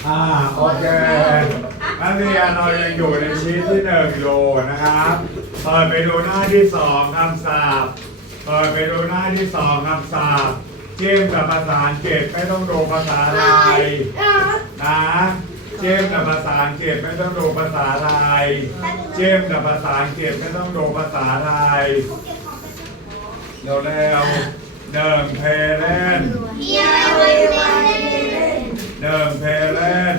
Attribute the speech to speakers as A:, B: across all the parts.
A: โอเคนักเรียนเรายังอยู่ในชีทที่1อยู่นะครับเปิดไปดูหน้าที่2คำศัพท์เปิดไปดูหน้าที่2คำศัพท์จิ้มกับภาษาอังกฤษไม่ต้องดูภาษาไทยนะจิ้มกับภาษาอังกฤษไม่ต้องดูภาษาไทยจิ้มกับภาษาอังกฤษไม่ต้องดูภาษาไทยเร็วๆ1 parent 1 parent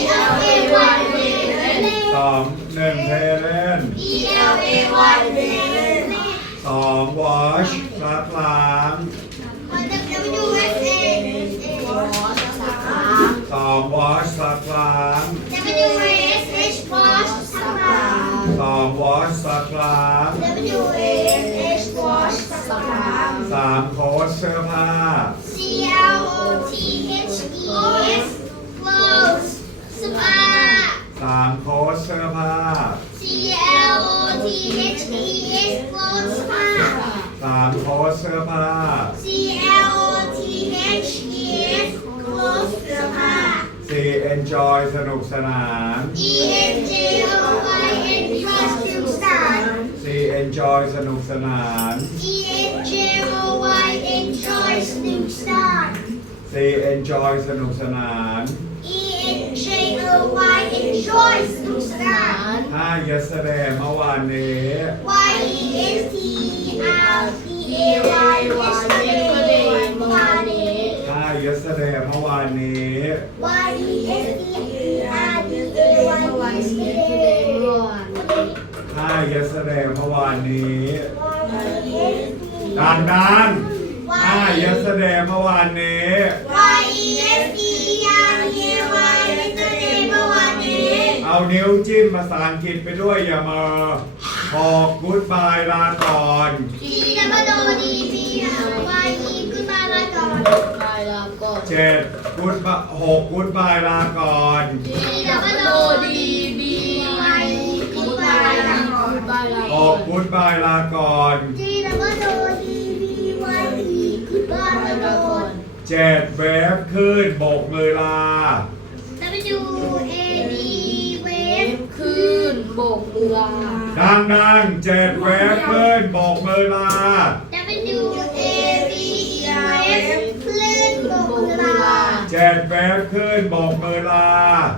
A: 2 1 parent 2 wash ซักล้าง2 wash ซักล้าง2 wash ซักล้าง3 coat เสื้อผ้า3 coat เสื้อผ้า3 coat เสื้อผ้า4 enjoy สนุกสนาน 4 enjoy สนุกสนาน 4 enjoy สนุกสนาน5 yesterday เมื่อวานนี้ 5 yesterday เมื่อวานนี้ 5 yesterday เมื่อวานนี้ดัง5 yesterday เมื่อวานนี้เอานิ้วจิ้มภาษาอังกฤษไปด้วยอย่ามาบอก goodbye ลาก่อน7 goodbye ลาก่อน6 goodbye ลาก่อน7 wave ขึ้นโบกมือลาดัง7 wave ขึ้นโบกมือลา7 wave ขึ้นโบกมือลา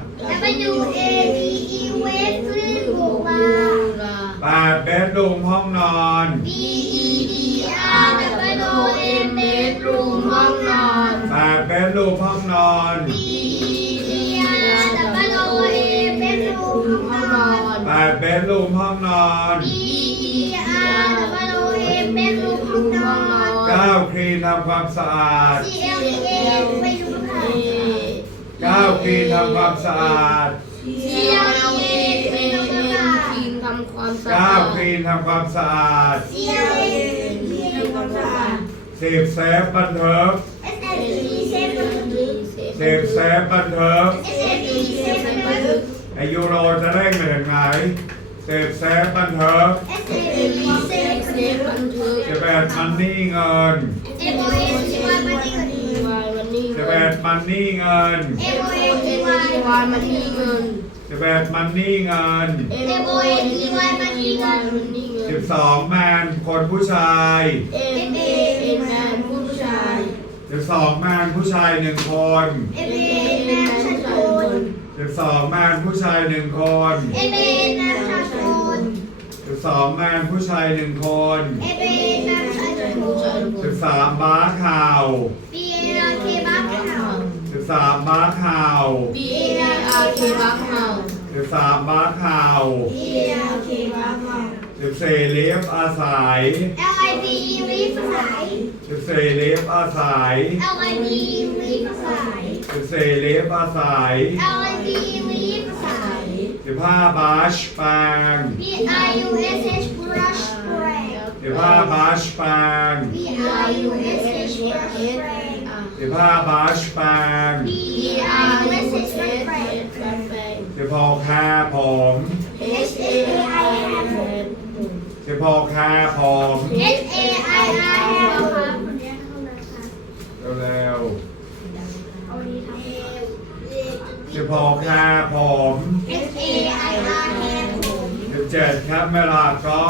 A: 8 bedroom ห้องนอน8 bedroom ห้องนอน8 bedroom ห้องนอน9 คลีนทำความสะอาด9 คลีนทำความสะอาด9 คลีนทำความสะอาด10 เซฟบันเทิง10 เซฟบันเทิงไอยูโรจะเร่งไปถึงไหน10 เซฟบันเทิง11 มันนี่เงิน11 มันนี่เงิน11 มันนี่เงิน12 แมนคนผู้ชาย12 แมนผู้ชาย1 คน12 แมนผู้ชาย1 คน12 แมนผู้ชาย1 คน13 บาร์ข่าว13 บาร์ข่าว13 บาร์ข่าว14 ลิฟต์อาศัย14 ลิฟต์อาศัย14 ลิฟต์อาศัย15 บาชแปรง15 บาชแปรง15 บาชแปรง16 แคร์ผม16 แคร์ผมเร็ว 16 16แคร์ผม 17แคมเมรากล้อง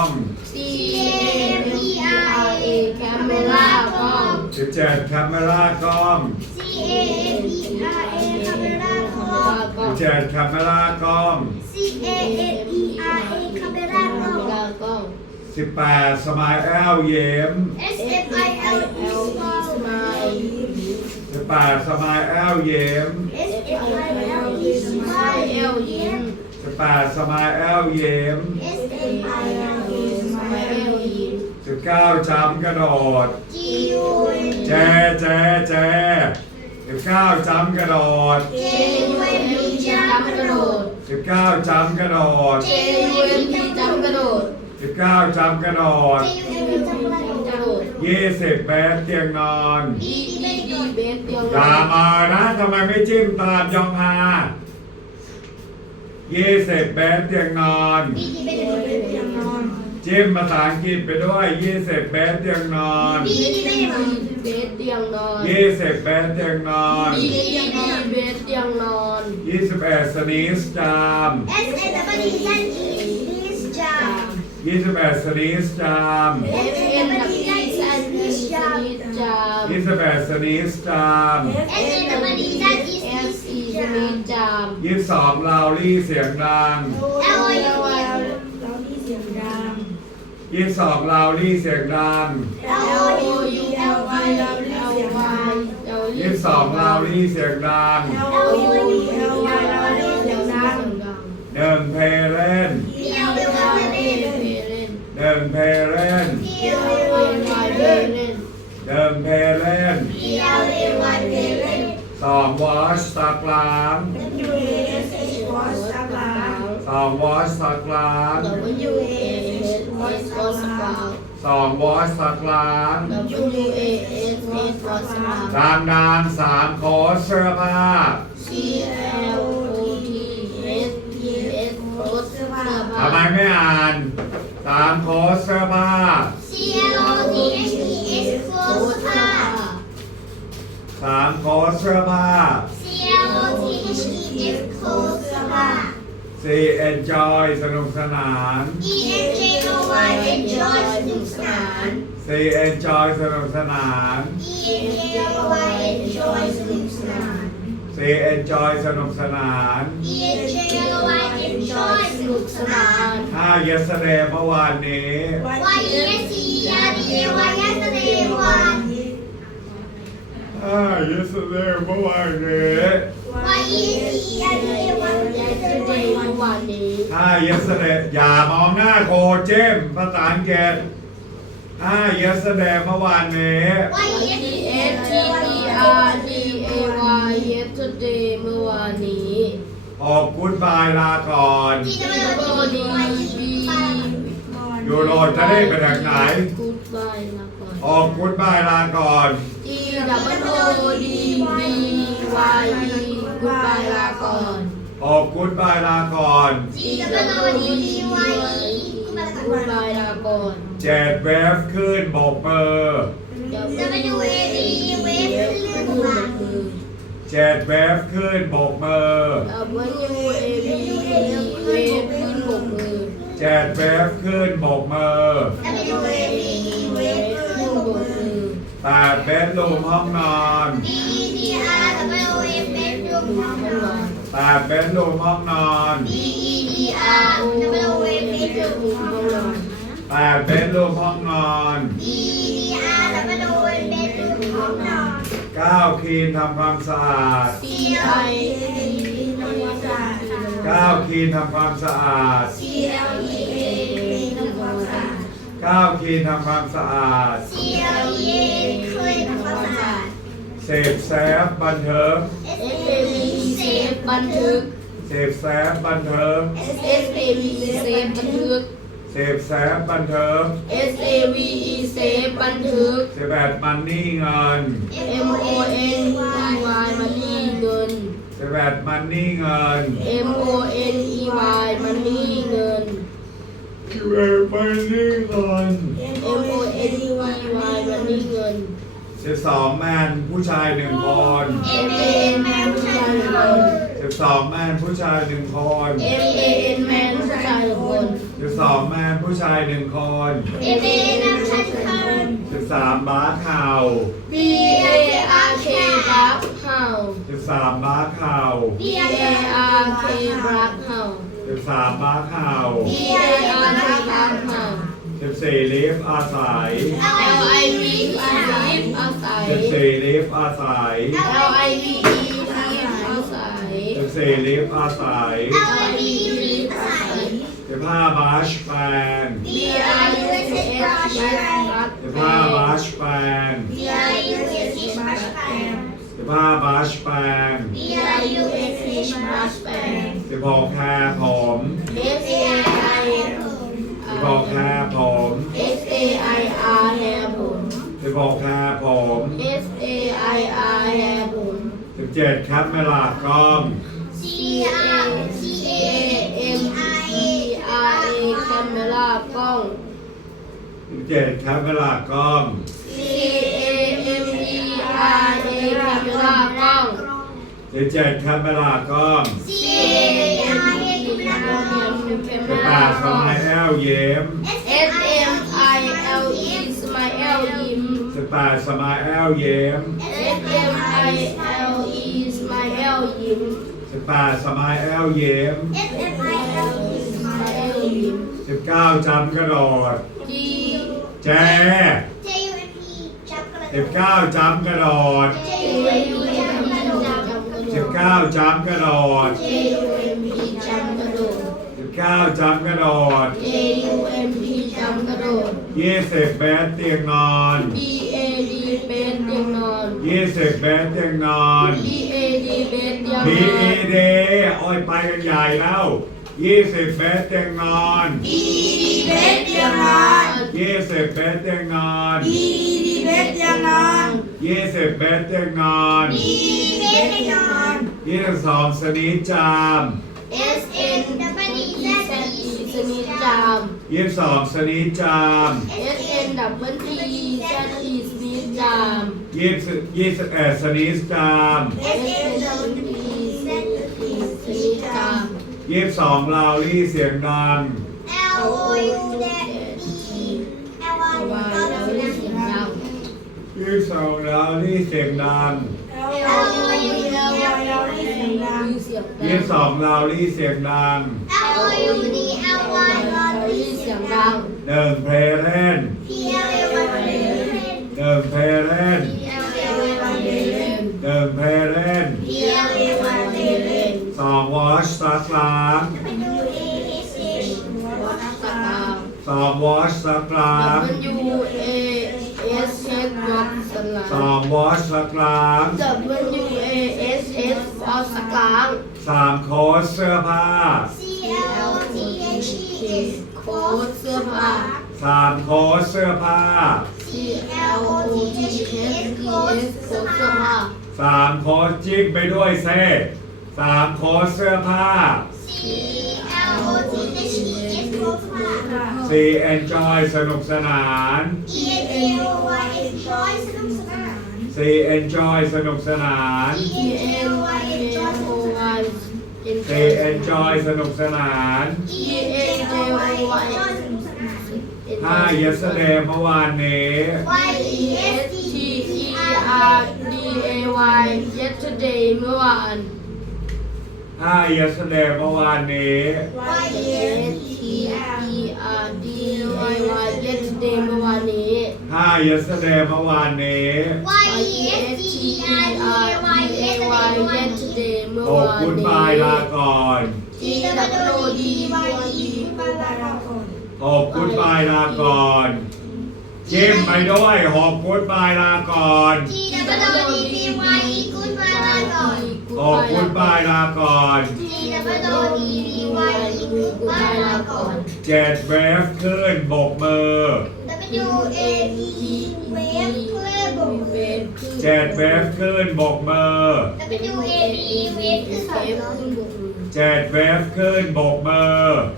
B: แคมเมรากล้อง
A: 17แคมเมรากล้อง 17แคมเมรากล้อง 18สมายแอลเย้ม18สมายแอลเย้ม18สมายแอลเย้ม19จำกระโดดแจ19จำกระโดด19จำกระโดด19จำกระโดด20เบสเตียงนอนอย่ามานะทำไมไม่จิ้มตามยองฮา20เบสเตียงนอนจิ้มภาษาอังกฤษไปด้วย20เบสเตียงนอน20เบสเตียงนอน21สนีสจาม21สนีสจาม21สนีสจาม22ลาวลี่เสียงดัง22ลาวลี่เสียงดัง22ลาวลี่เสียงดัง1เพเล่น1เพเล่น1เพเล่น2วอชสักล้าง2วอชสักล้าง2วอชสักล้างดังๆ3โค้ดเสื้อผ้าทำไมไม่อ่าน3โค้ดเสื้อผ้า3โค้ดเสื้อผ้า C enjoy สนุกสนาน C enjoy สนุกสนาน C enjoy สนุกสนานyesterday เมื่อวานนี้ yesterday เมื่อวานนี้yesterday อย่ามองหน้าโคเจมภาษาอังกฤษyesterday เมื่อวานนี้
B: yesterday เมื่อวานนี้
A: ออกกู๊ดบายลาก่อนยูโรจะได้ไปทางไหน
B: Goodbye ลาก่อน
A: ออกกู๊ดบายลาก่อน
B: Goodbye ลาก่อน
A: ออกกู๊ดบายลาก่อน
B: Goodbye ลาก่อน
A: เจ็ดเวฟขึ้นโบกมือเจ็ดเวฟขึ้นโบกมือเจ็ดเวฟขึ้นโบกมือแปดเบดรูมห้องนอนแปดเบดรูมห้องนอนแปดเบดรูมห้องนอนเก้าคลีนทำความสะอาดเก้าคลีนทำความสะอาดเก้าคลีนทำความสะอาดเสพแซฟบันเทิงเสพแซฟบันเทิงเสพแซฟบันเทิงเสพมันนี่เงิน
B: มันนี่เงิน
A: เสพมันนี่เงิน
B: มันนี่เงิน มันนี่เงิน
A: 12แมนผู้ชาย1 คน
B: แมนผู้ชาย1 คน
A: 12 แมนผู้ชาย1 คน
B: MAN แมนผู้ชาย1 คน
A: 12 แมนผู้ชาย1 คน
C: MAN ผู้ชาย1 คน
A: 13 บาสเข่า
B: BARK บักเห่า
A: 13 บาสเข่า
B: BARK บักเห่า
A: 13 บาสเข่า
B: BARK บักเห่า
A: 14 ลิฟต์อาศัย
B: LIV อาศัย
A: 14 ลิฟต์อาศัย
B: LIV อาศัย
A: 14 ลิฟต์อาศัย
B: LIV อาศัย
A: 15 บาชแฟน
B: BRUSH บัก
A: 15 บาชแฟน
C: BRUSH บัชแปม
A: 15 บาชแฟน
B: BRUSH บักแปม
A: 16 แคร์ผม
B: SAI
A: 16 แคร์ผม
B: SAIR แฮผม
A: 16 แคร์ผม
B: SAIR แฮผม
A: 17 แคปเมลากล้อง
B: CAMERA แคมเมรากล้อง
A: 17 แคปเมลากล้อง
B: CAMERA แคมเมรากล้อง
A: 17 แคปเมลากล้อง 18 สมัยแอลเยิ้ม
B: SMILE Smile ยิ้ม
A: 18 สมัยแอลเยิ้ม
B: SMILE Smile ยิ้ม
A: 18 สมัยแอลเยิ้ม
B: Smile ยิ้ม
A: 19 จำกระโดด
B: G
A: แจ19 จำกระโดด 19 จำกระโดด
B: JUMP จำกระโดด
A: 19 จำกระโดด
B: JUMP จำกระโดด
A: 20 เบสเตียงนอน
B: BAD เบสเตียงนอน
A: 20 เบสเตียงนอน
B: BAD เบสเตียงนอน
A: BED โอ้ยไปกันใหญ่แล้ว20 เบสเตียงนอน
C: BED เบสเตียงนอน
A: 20 เบสเตียงนอน
C: BED เบสเตียงนอน
A: 20 เบสเตียงนอน
C: BED เบสเตียงนอน
A: 22 สนิทจาม
B: SNEZE สนิทจาม
A: 22 สนิทจาม
B: SNEZE สนิทจาม
A: 21 สนิทจาม
B: SNEZE สนิทจาม
A: 22 ลาวลี่เสียงดัง 22 ลาวลี่เสียงดัง 22 ลาวลี่เสียงดัง
B: เสียงดัง
A: 1 เพลเล่น 1 เพลเล่น 1 เพลเล่น 2 วอชซักล้าง 2 วอชซักล้าง 2 วอชซักล้าง 3 โค้ดเสื้อผ้า
B: โค้ดเสื้อผ้า
A: 3 โค้ดเสื้อผ้า
B: CLOTHES โค้ดเสื้อผ้า
A: 3 โค้ดจิ๊กไปด้วยเซ่3 โค้ดเสื้อผ้า 4 enjoy สนุกสนาน 4 enjoy สนุกสนาน 4 enjoy สนุกสนาน 5 yesterday เมื่อวานนี้
B: Yesterday เมื่อวาน
A: 5 yesterday เมื่อวานนี้
B: Yesterday เมื่อวานนี้
A: 5 yesterday เมื่อวานนี้
B: Yesterday เมื่อ
A: 6
B: วาน
A: คุณ
B: นี้
A: บายลาก่อน 6 คุณบายลาก่อนจิ้มไปด้วย6 คุณบายลาก่อน 6 คุณบายลาก่อน 7 เวฟขึ้นบกมือ 7 เวฟขึ้นบกมือ 7 เวฟขึ้นบกมือ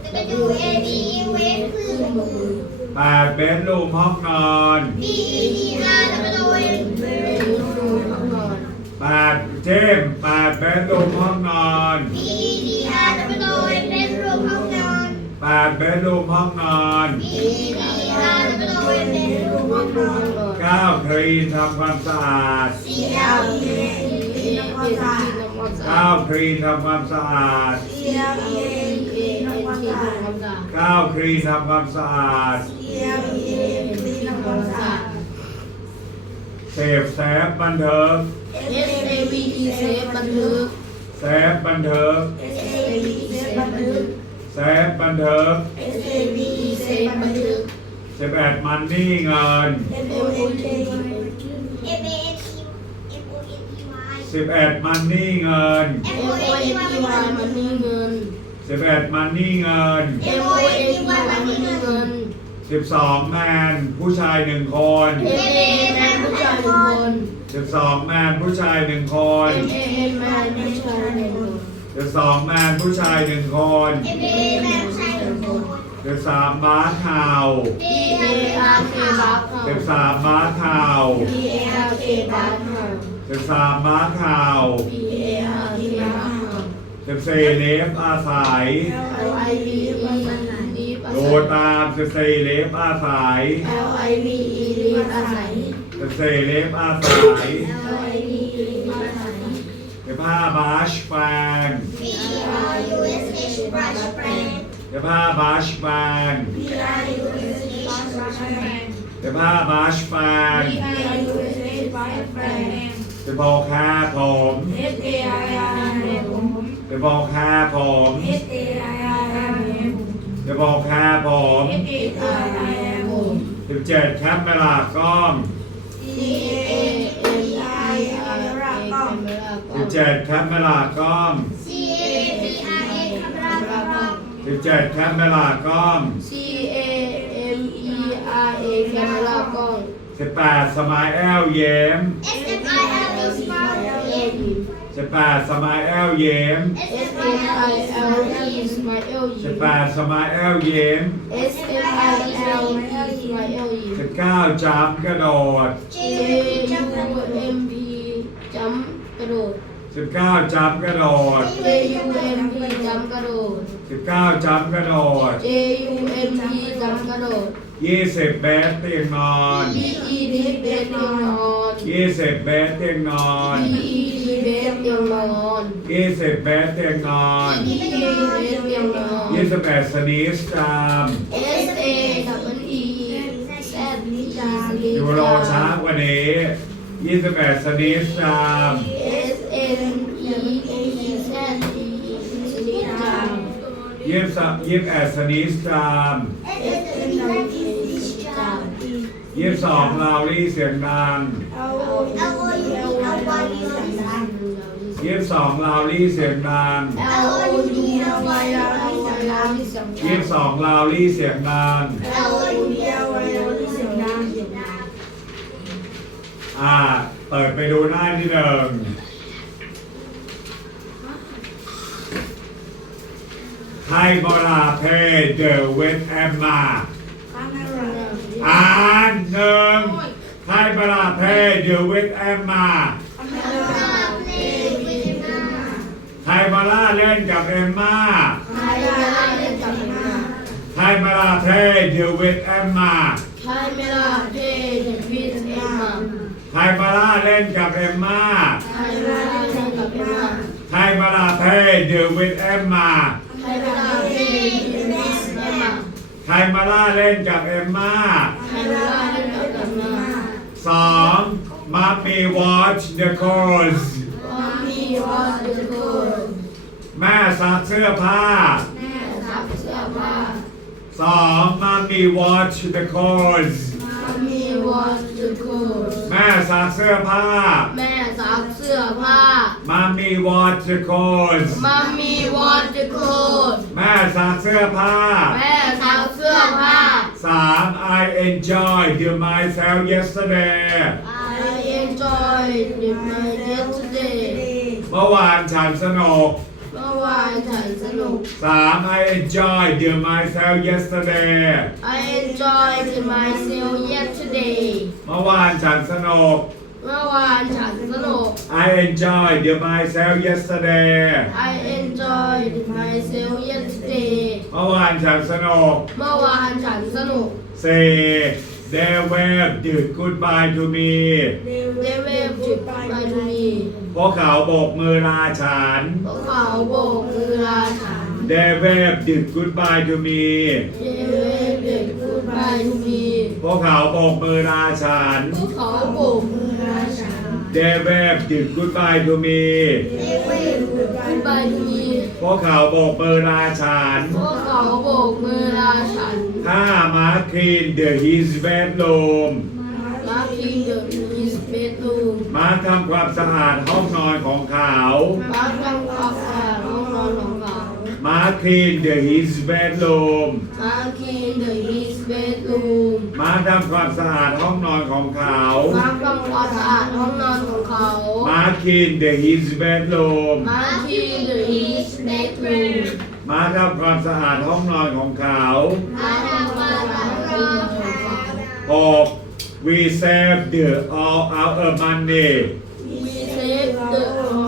A: 8 เบดรูมห้องนอน 8 8เจมส์8เบดรูมห้องนอน
C: BDR เป็นรูปห้องนอน
A: 8เบดรูมห้องนอน
C: BDR เป็นรูปห้องนอน
A: 9คลีนทำความสะอาด
C: CLEAN ทำความสะอาด
A: 9คลีนทำความสะอาด
C: CLEAN ทำความสะอาด
A: 9คลีนทำความสะอาด
C: CLEAN ทำความสะอาด
A: เสพแสบบันเทิง
B: SAVE เซฟบันทึก
A: แสบบันเทิง
C: SAVE เซฟบันทึก
A: แสบบันเทิง
C: SAVE
B: เซ
C: เซ
B: ฟ
C: ฟ
B: บั
C: บั
B: น
C: น
B: ทึ
C: ทึ
B: ก
C: ก
A: 11มันนี่เงิน 11มันนี่เงิน
B: MONEY มันนี่เงิน
A: 11มันนี่เงิน
B: MONEY มันนี่เงิน
A: 12แมนผู้ชาย1คน
B: MAN แมนผู้ชาย1คน
A: 12แมนผู้ชาย1คน
B: MAN แมนผู้ชาย1คน
A: 12แมนผู้ชาย1คน13บาสข่าว
B: BARK บัคค่ะ
A: 13บาสข่าว
B: BARK บัคค่ะ
A: 13บาสข่าว
B: BARK บัคค่ะ
A: 14เลฟอาศัย
B: LIVE ลีฟอา
A: โด
B: ศัย
A: ตาม14เลฟอาศัย
B: LIVE ลีฟอาศัย
A: 14เลฟอาศัย
B: LIVE ลีฟอาศัย
A: 15บาชแฟน 15บาชแฟน15บาชแฟน16แค่ผม16แค่ผม16แค่ผม17แคปเวลากล้อง 17แคปเวลากล้อง17แคปเวลากล้อง
B: CAMERA แคมเมรากล้อง
A: 18สมายแอลเย้ม18สมายแอลเย้ม
B: SMILE Smile
A: 18สมายแอลเย้ม
B: SMILE Smile
A: 19จัมป์กระโดด
B: JUMP จัมกระโดด
A: 19จัมป์กระโดด
B: JUMP จัมกระโดด
A: 19จัมป์กระโดด
B: JUMP จัมกระโดด
A: 20เบสเตียงนอน
B: BED เบสเตียงนอน
A: 20เบสเตียงนอน
B: BED เบสเตียงนอน
A: 20เบสเตียงนอน
B: BED เบสเตียงนอน
A: 21สนีสตาม
B: SAWE Z
A: ยูโรช้ากว่านี้21สนีสตาม
B: SNEEZ สนิทจาม
A: 21สนีสตาม 22ลาวลี่เสียงดัง22ลาวลี่เสียงดัง 22ลาวลี่เสียงดังเปิดไปดูหน้าที่หนึ่งไทยบราเพเดอเวทแอมมาอ่านหนึ่งไทยบราเพเดอเวทแอมมาไทยบราเล่นกับเอมมาไทยบราเพเดอเวทแอมมาไทยบราเล่นกับเอมมาไทยบราเพเดอเวทแอมมาไทยมาล่าเล่นกับเอมมา2มามี watch the course แม่ซักเสื้อผ้า2มามี watch the course แม่ซักเสื้อผ้า
B: แม่ซักเสื้อผ้า
A: มามี watch the course
B: มัมมี่วอชโค้ด
A: แม่ซักเสื้อผ้า
B: แม่ซักเสื้อผ้า
A: 3 I enjoyed myself yesterday
B: I enjoyed my yesterday
A: เมื่อวานฉันสนุก
B: เมื่อวานฉันสนุก
A: 3 I enjoyed myself yesterday
B: I enjoyed myself yesterday
A: เมื่อวานฉันสนุก
B: เเมื่อวานฉันสนุก
A: I enjoyed myself yesterday
B: I enjoyed myself yesterday
A: เมื่อวานฉันสนุก
B: เมื่อวานฉันสนุก
A: Say they waved goodbye to me
B: They waved goodbye to me
A: พวกเขาโบกมือลาฉัน
B: พวกเขาโบกมือลาฉัน
A: They waved goodbye to me
B: They waved goodbye to me
A: พวกเขาโบกมือลาฉัน
B: พวกเขาโบกมือลาฉัน
A: They waved goodbye to me
B: They waved goodbye to me
A: พวกเขาโบกมือลาฉัน
B: พวกเขาโบกมือลาฉัน
A: ถ้ามาคลีนเดอะฮิสเบดรูม
B: มาคิงเดอะฮิสเบดรูม
A: มาทำความสะอาดห้องนอนของเขา
B: มาทำความสะอาดห้องนอนของเขา
A: มาคลีนเดอะฮิสเบดรูม
B: มาคิงเดอะฮิสเบดรูม
A: มาทำความสะอาดห้องนอนของเขา
B: มาทำความสะอาดห้องนอนของเขา
A: มาคลีนเดอะฮิสเบดรูม
B: มาคิงเดอะฮิสเบดรูม
A: มาทำความสะอาดห้องนอนของเขา
B: มาทำความสะอาดห้องนอนของเขา
A: 6. We save the all our money
B: We save the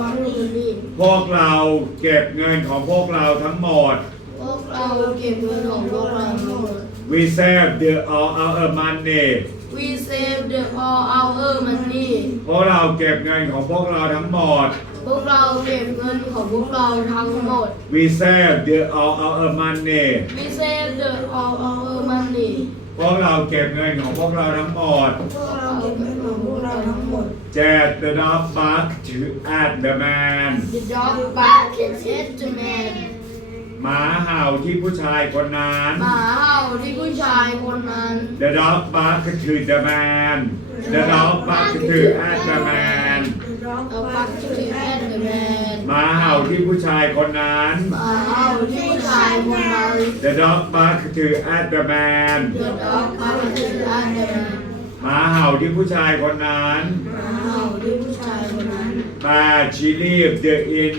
B: money
A: พวกเราเก็บเงินของพวกเราทั้งหมด
B: พวกเราเก็บเงินของพวกเราทั้งหมด
A: We save the all our money
B: We save the all our money
A: พวกเราเก็บเงินของพวกเราทั้งหมด
B: พวกเราเก็บเงินของพวกเราทั้งหมด
A: We save the all our money
B: We save the all our money
A: พวกเราเก็บเงินของพวกเราทั้งหมด
B: พวกเราเก็บเงินของพวกเราทั้งหมด
A: Jet the dog barked at the man
B: The dog barked at the man
A: หมาเห่าที่ผู้ชายคนนั้น
B: หมาเห่าที่ผู้ชายคนนั้น
A: The dog barked to the man The dog barked at the man
B: The barked at the man
A: หมาเห่าที่ผู้ชายคนนั้น
B: หมาเห่าที่ผู้ชายคนนั้น
A: The dog barked at the man
B: The dog barked at the man
A: หมาเห่าที่ผู้ชายคนนั้น
B: หมาเห่าที่ผู้ชายคนนั้น
A: แต่ she lived in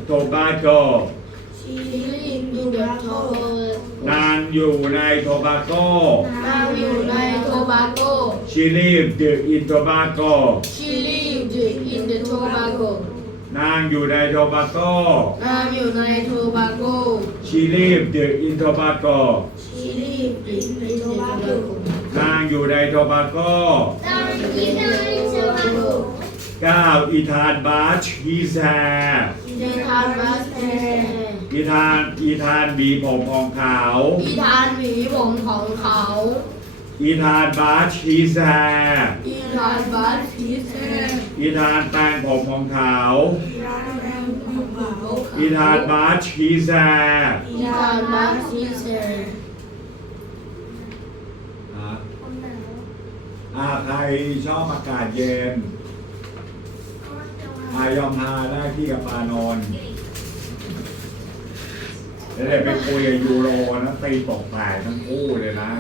A: Tobago
B: She lived in the tower
A: นางอยู่ในโทบาโก
B: นางอยู่ในโทบาโก
A: She lived in Tobago
B: She lived in the Tobago
A: นางอยู่ในโทบาโก
B: นางอยู่ในโทบาโก
A: She lived in Tobago
B: She lived in the Tobago
A: นางอยู่ในโทบาโก
B: Tobago
A: 9. อีธานบาช his hair
B: เดทานบัสแฮ
A: อีธานหวีผมของเขา
B: อีธานหวีผมของเขา
A: อีธานบาช his hair
B: อีธานบัสฮิสแฮ
A: อีธานแปรงผมของเขา อีธานบาช his hair
B: อีธานบัสฮิสแฮ
A: ใครชอบอากาศเย็นยอมฮาได้ที่กับปานอนเดี๋ยวไปคุยกับยูโรนะตีตกแตกทั้งคู่เลยนะ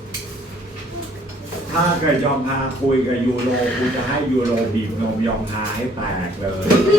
A: ถ้าเกิดยอมฮาคุยกับยูโรกูจะให้ยูโรบีบนมยอมฮาให้แตกเลย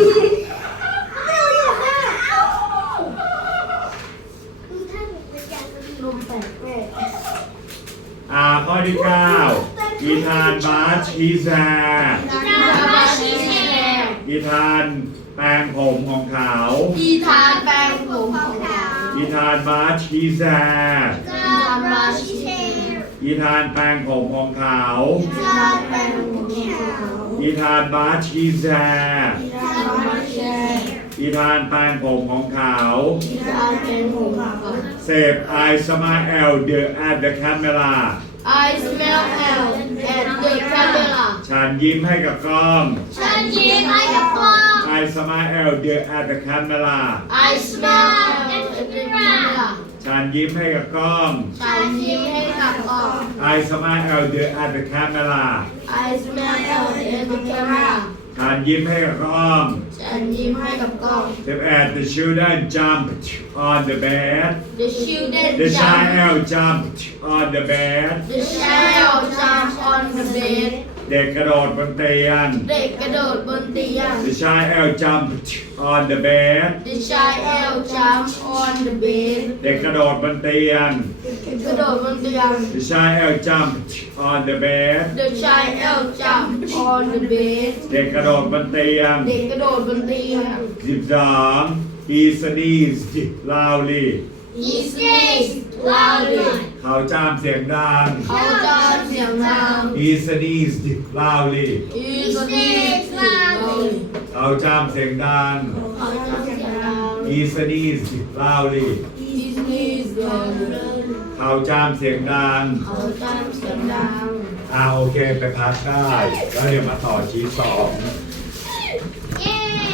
B: ลมแตกแม่
A: ข้อที่ 9 อีธานบาช his hair
B: อีธานบัสฮิสแฮ
A: อีธานแปรงผมของเขา
B: อีธานแปรงผมของเขา
A: อีธานบาช his hair
B: อีธานบัสฮิสแฮ
A: อีธานแปรงผมของเขา
B: อีธานแปรงผมของเขา
A: อีธานบาช his hair
B: อีธานบัสฮิสแฮ
A: อีธานแปรงผมของเขา
B: อีธานแปรงผมของเขา
A: เสพ I smile at the camera
B: I smell hell at the camera
A: ฉันยิ้มให้กับกล้อง
C: ฉันยิ้มให้กับพ่อ
A: I smile at the camera
B: I smell hell at the camera
A: ฉันยิ้มให้กับกล้อง
B: ฉันยิ้มให้กับกล้อง
A: I smile at the camera
B: I smell hell at the camera
A: ฉันยิ้มให้กับกล้อง
B: ฉันยิ้มให้กับกล้อง
A: 11. The children jumped on the bed
B: The children
A: The
B: jump
A: child jumped on the bed
B: The child jump on the bed
A: เด็กกระโดดบนเตียง
B: เด็กกระโดดบนเตียง
A: The child jumped on the bed
B: The child jumped on the bed
A: เด็กกระโดดบนเตียง
B: กระโดดบนเตียง
A: The child jumped on the bed
B: The child jumped on the bed
A: เด็กกระโดดบนเตียง
B: เด็กกระโดดบนเตียง
A: 12 He sneezed loudly
C: He sneezed loudly.
A: เขาจามเสียงดัง
B: เขาจามเสียงดัง
A: He sneezed loudly
B: He sneezed loudly
A: เขาจามเสียงดัง
B: เขาจามเสียงดัง
A: He sneezed loudly
B: He sneezed loudly
A: เขาจามเสียงดัง
B: เขาจามเสียงดัง
A: โอเคไปพักได้ แล้วเดี๋ยวมาต่อชีท2